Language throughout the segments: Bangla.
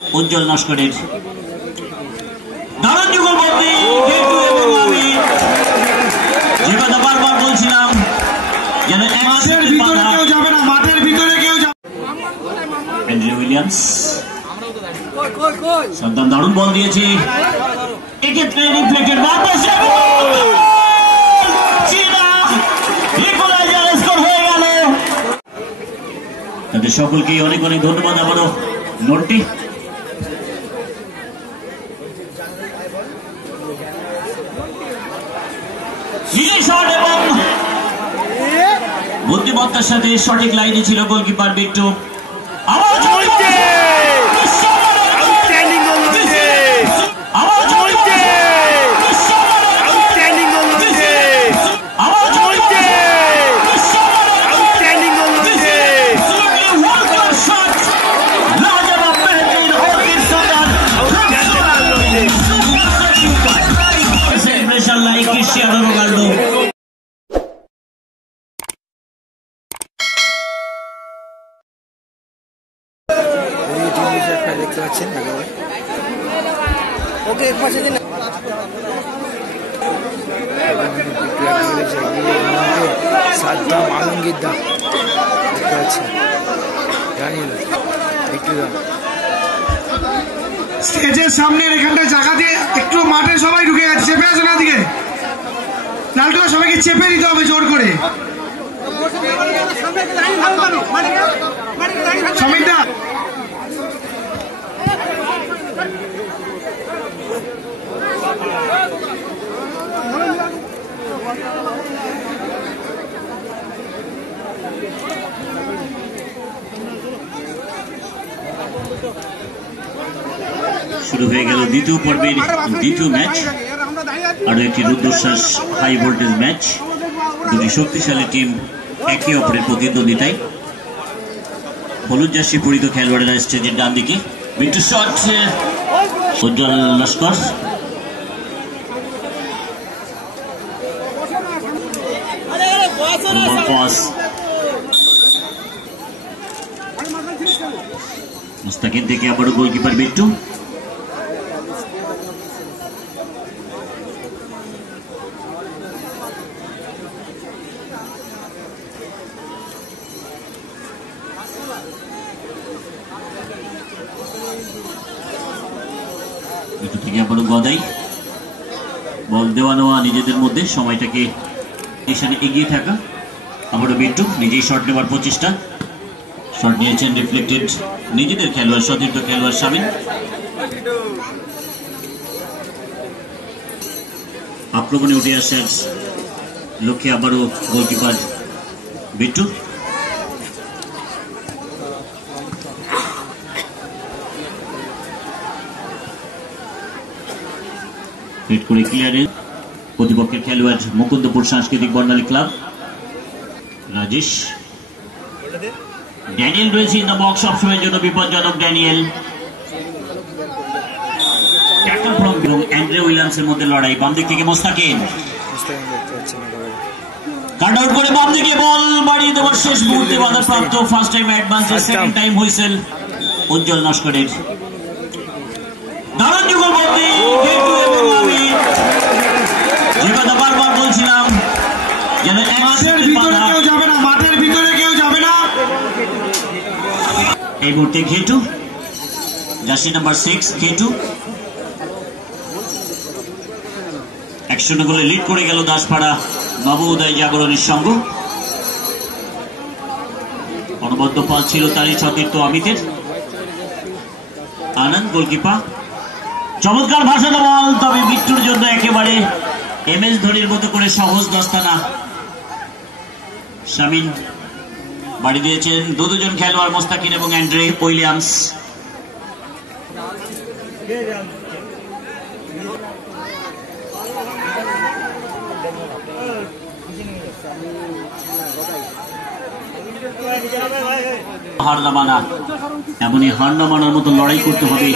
উজ্জ্বল নস্করের দারুণ যুগলবন্দি এবং আমি যে কথা বারবার বলছিলাম যেন মাঠের ভিতরে কেউ যাবে না, মাঠের ভিতরে কেউ যাবে। অ্যান্ড্রে উইলিয়ামস সাদ্দাম দারুণ বল দিয়েছে, এক্ষেত্রে রিফ্লেক্টেড তাদের সকলকে অনেক অনেক ধন্যবাদ। আবারও নোটটি এবং বুদ্ধিমত্তার সাথে সঠিক লাইনে ছিল গোলকিপার বিট্টু। দেখতে পাচ্ছেন ওকে এক পাশে দিন সাদ্দাম আলমগীর দা দেখতে পাচ্ছেন জানিল একটু স্টেজের সামনের এখানটা জায়গা দিয়ে একটু মাঠে সবাই ঢুকে গেছে, চেপে আসে না দিকে লালটুকা সবাইকে চেপে দিতে হবে জোর করে। সমীরদা শুরু হয়ে গেল দ্বিতীয় পর্বের দ্বিতীয় ম্যাচ, আরো একটি রুদ্ধশ্বাস হাই ভোল্টেজ ম্যাচ। দুটি শক্তিশালী টিম একে অপরের প্রতিদ্বন্দ্বিতায়। হলুদ জার্সি পরিহিত খেলোয়াড়েরা স্টেজের ডান দিকে। বিট্টু শট, উজ্জ্বল লস্কর মুস্তাকিন থেকে আবারও গোলকিপার বিট্টু। বিট্টু থেকে আবারও গদাই, বল দেওয়া নেওয়া নিজেদের মধ্যে, সময়টাকে এখানে এগিয়ে থাকা। আবারও বিট্টু নিজেই শট নেওয়ার প্রচেষ্টা, শট নিয়েছেন রিফ্লেক্টেড নিজেদের খেলোয়াড় সতীর্থ খেলোয়াড় শামিন। আক্রমণে উঠে আসার লক্ষ্যে আবারও গোলকিপার বিট্টু। হেড করে ক্লিয়ারে প্রতিপক্ষের খেলোয়াড় মুকুন্দপুর সাংস্কৃতিক বর্ণালী ক্লাব। রাজেশ, ড্যানিয়েল রয়েছে ইন দ্য বক্স, সবসময়ের জন্য বিপজ্জনক ড্যানিয়েল। ট্যাকল ফ্রম এবং অ্যান্ড্রে উইলিয়ামসের মধ্যে লড়াই। বাম দিক থেকে মোস্তাকিন কাট আউট করে বাম দিকে বল বাড়িয়ে দেওয়ার শেষ মুহূর্তে বাধাপ্রাপ্ত। First time advance, second time whistle Ujjwal নস্করের। দারুণ যুগলবন্দি এবং আমি যে কথা বারবার বলছিলাম যেন মাঠের ভিতরে কেউ যাবে না, মাঠের ভিতরে কেউ যাবে না। এই মুহূর্তে ঘেটু, জার্সি নাম্বার 6 ঘেটু 1-0 গোলে লিড করে গেল দাসপাড়া নব উদয় জাগরণের সঙ্গ। অনবদ্য পাস ছিল তারই সতীর্থ অমিতের। আনন্দ গোলকিপার, চমৎকার ভাষানো বল, তবে বিট্টুর জন্য একেবারে MS ধোনির মতো করে সহজ দস্তানা। শামিন বাড়ি দিয়েছেন দুজন খেলোয়াড় মোস্তাকিন এবং অ্যান্ড্রে উইলিয়ামস। হার না মানা, এমনই হার না মানার মতো লড়াই করতে হবে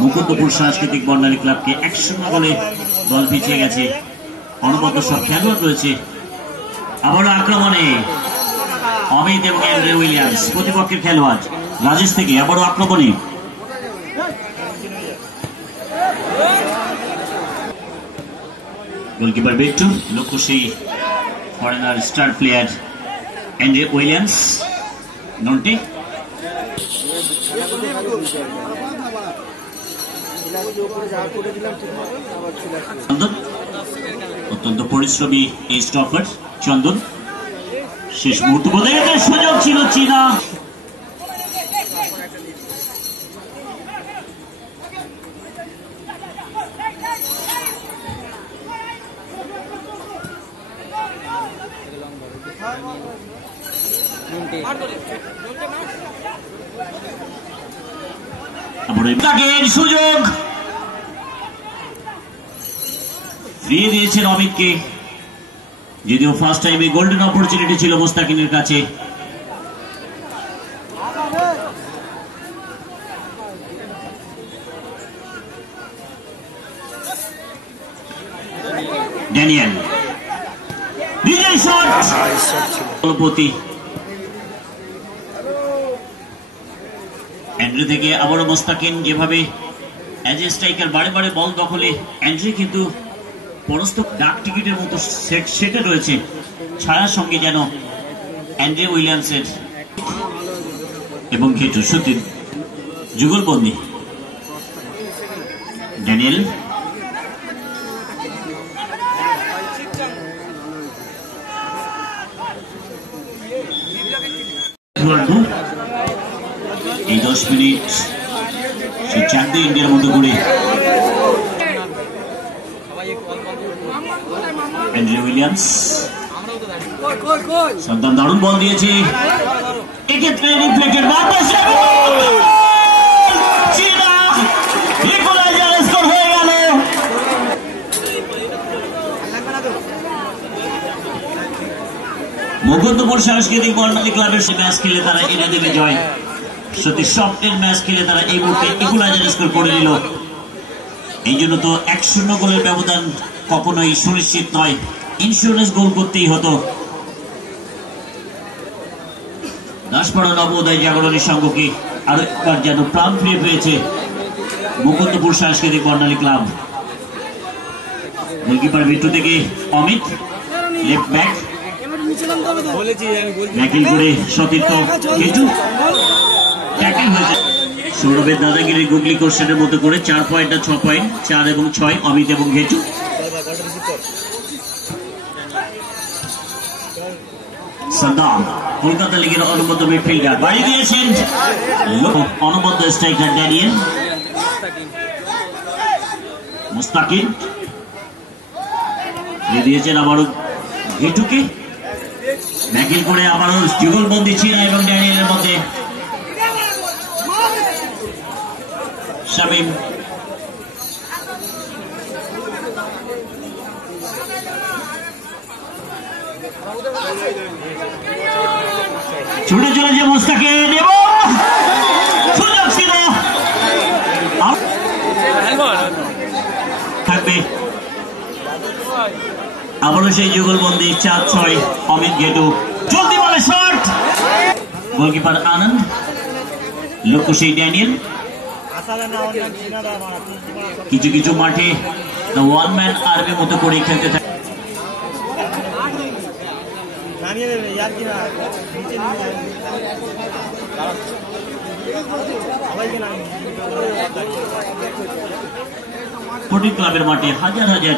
মুকুন্দপুর সাংস্কৃতিক বর্ণালী ক্লাবকে। 1-0 গোলে দল পিছিয়ে গেছে, অনবদ্য সব খেলোয়াড় রয়েছে। আবারও আক্রমণে অমিত এবং অ্যান্ড্রে উইলিয়ামস প্রতিপক্ষের খেলোয়াড়। রাজেশ থেকে আবারও আক্রমণে গোলকিপার বিট্টু, লক্ষ্য সেই foreigner star player Andre Williams. Nonti অত্যন্ত পরিশ্রমী এই স্টপার চন্দন। শেষ মুহূর্ত সুযোগ ছিল চীনা, সুযোগ ফিরিয়ে দিয়েছেন অমিতকে। যদিও ফার্স্ট টাইমে গোল্ডেন অপরচুনিটি ছিল মুস্তাকিনের কাছে। ড্যানিয়েল বিজয় শট পতি অ্যান্ড্রে থেকে আবারও মুস্তাকিন। যেভাবে অ্যাজ এ স্ট্রাইকার বারে বারে বল দখলে অ্যান্ড্রে কিন্তু পরস্ত ডাক টিকিটের মতো সেটে রয়েছে ছায়ার সঙ্গে, যেন অ্যান্ড্রে উইলিয়ামসের এবং ঘেটু সত্যি যুগলবন্দি। ড্যানিয়েল এই 10 মিনিট সে চারটে ইন্ডিয়ার মতো করে অ্যান্ড্রে উইলিয়ামস সন্তান দারুণ বল দিয়েছে, এক্ষেত্রে রিফ্লেক্টেড হয়ে গেল। মুকুন্দপুর সাংস্কৃতিক বর্ণালী ক্লাবের সে ম্যাচ খেলে তারা এনে দেবে জয়। সত্যি স্বপ্নের ম্যাচ খেলে তারা এই মুহূর্তে ইকুয়ালাইজার স্কোর করে দিল। এই জন্য তো 1-0 গোলের ব্যবধান কখনোই সুনিশ্চিত নয়, ইন্স্যুরেন্স গোল করতেই হতো। দাসপাড়া নবোদয় জাগরণী সংঘকে আরো একবার যেন প্রাণ ফিরে পেয়েছে মুকুন্দপুর সাংস্কৃতিক বর্ণালী ক্লাব। গোলকিপার বিট্টু থেকে অমিত, লেফট ব্যাক ম্যাকিল করে সতীর্থ ঘেটু ট্যাকেল হয়েছে। সৌরভের দাদাগিরির গুগলি কোশ্চেনের মতো করে 4 পয়েন্ট আর 6 পয়েন্ট, 4 এবং 6 অমিত এবং ঘেটু। সাদ্দাম কলকাতা লিগের অনুবদ্ধ মিডফিল্ডার বাড়ি দিয়েছেন অনুবদ্ধ স্ট্রাইকার ড্যানিয়েল। মুস্তাকিন দিয়েছেন আবারও ঘেটুকে, ম্যাকিল করে আবারও যুগলবন্দি চীনা এবং ড্যানিয়েলের মধ্যে। শামিম ছুটে চলেছে মুস্তাকিন এবং সুযোগ ছিল থাকবে আবারও সেই যুগলবন্দি 4-6 অমিত ঘেটু। চলতি বলে শট, গোলকিপার আনন্দ, লক্ষ্য সেই ড্যানিয়েল। কিছু কিছু মাঠে ওয়ান ম্যান আর্মির মতো করে খেলতে থাকে। স্পোর্টিং ক্লাবের মাঠে হাজার হাজার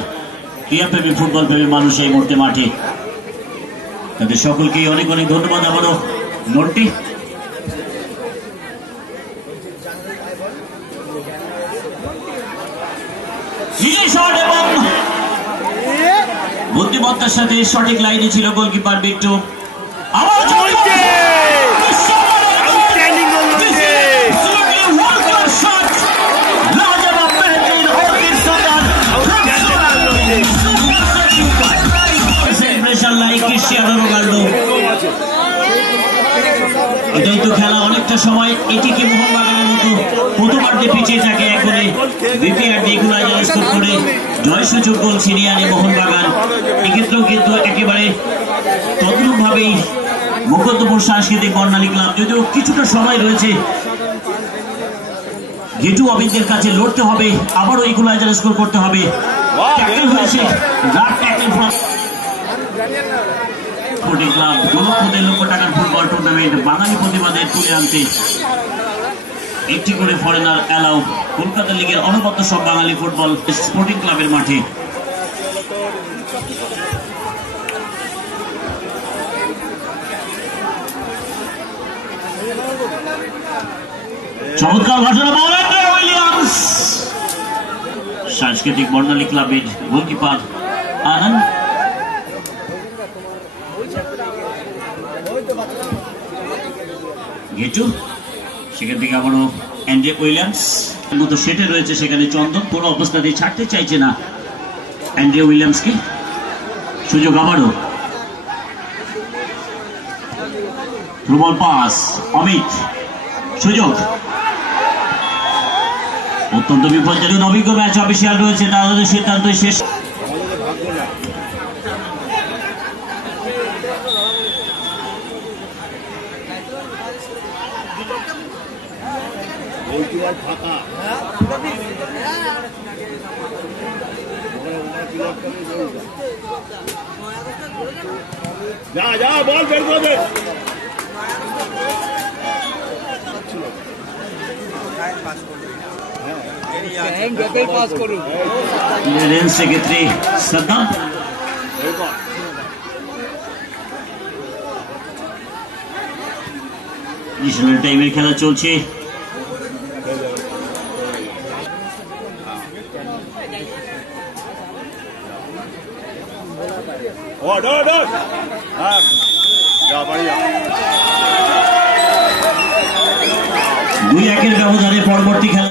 ক্রীড়াপ্রেমী ফুটবল প্রেমী মানুষ এই মুহূর্তে মাঠে, তাদের সকলকে অনেক অনেক ধন্যবাদ। আবারও নোটটি এবং বুদ্ধিমত্তার সাথে সঠিক লাইনে ছিল গোলকিপার বিট্টু। এটাই তো খেলা, অনেকটা সময় এটিকে মোহনবাগানের মতো প্রথমার্ধে পিছিয়ে থাকে, একবারে দ্বিতীয়ার্ধে ইকুয়ালাইজার স্কোর করে জয়সূচক গোল ছিনিয়ে আনে মোহনবাগান। এক্ষেত্রেও কিন্তু একেবারে তদ্রুপ ভাবেই মুকুন্দপুর সাংস্কৃতিক বর্ণালী ক্লাব, যদিও কিছুটা সময় রয়েছে ঘেটু অবিন্দের কাছে লড়তে হবে, আবারও ইকুয়ালাইজার স্কোর করতে হবে। ট্যাকল হয়েছে, রাগ ট্যাকল স্পোর্টিং ক্লাব 2 লক্ষ টাকার ফুটবল টুর্নামেন্ট বাঙালি প্রতিবাদে তুলে আনতে একটি করে ফরেনার অ্যালাউ। কলকাতা লিগের অনবদ্য সব বাঙালি ফুটবল স্পোর্টিং ক্লাবের মাঠে। চমৎকার ঘটনা উইলিয়ামস। সাংস্কৃতিক বর্ণালী ক্লাবের গোলকিপার আনন্দ গেটু, সেখান থেকে আবারও অ্যান্ড্রে উইলিয়ামস মতো সেটে রয়েছে সেখানে চন্দন, কোনো অবস্থাতেই ছাড়তে চাইছে না অ্যান্ড্রে উইলিয়ামসকে। সুযোগ আবারও, প্রবল পাস অমিত, সুযোগ, অত্যন্ত বিপজ্জনক। অভিজ্ঞ ম্যাচ অফিসিয়াল রয়েছে, তাদের সিদ্ধান্ত শেষ। যা বল বের করে সেক্ষেত্রে সাদ্দাম ন্যাশনাল টাইমের খেলা চলছে। দুই 1-এর ব্যবধানে পরবর্তী খেলা।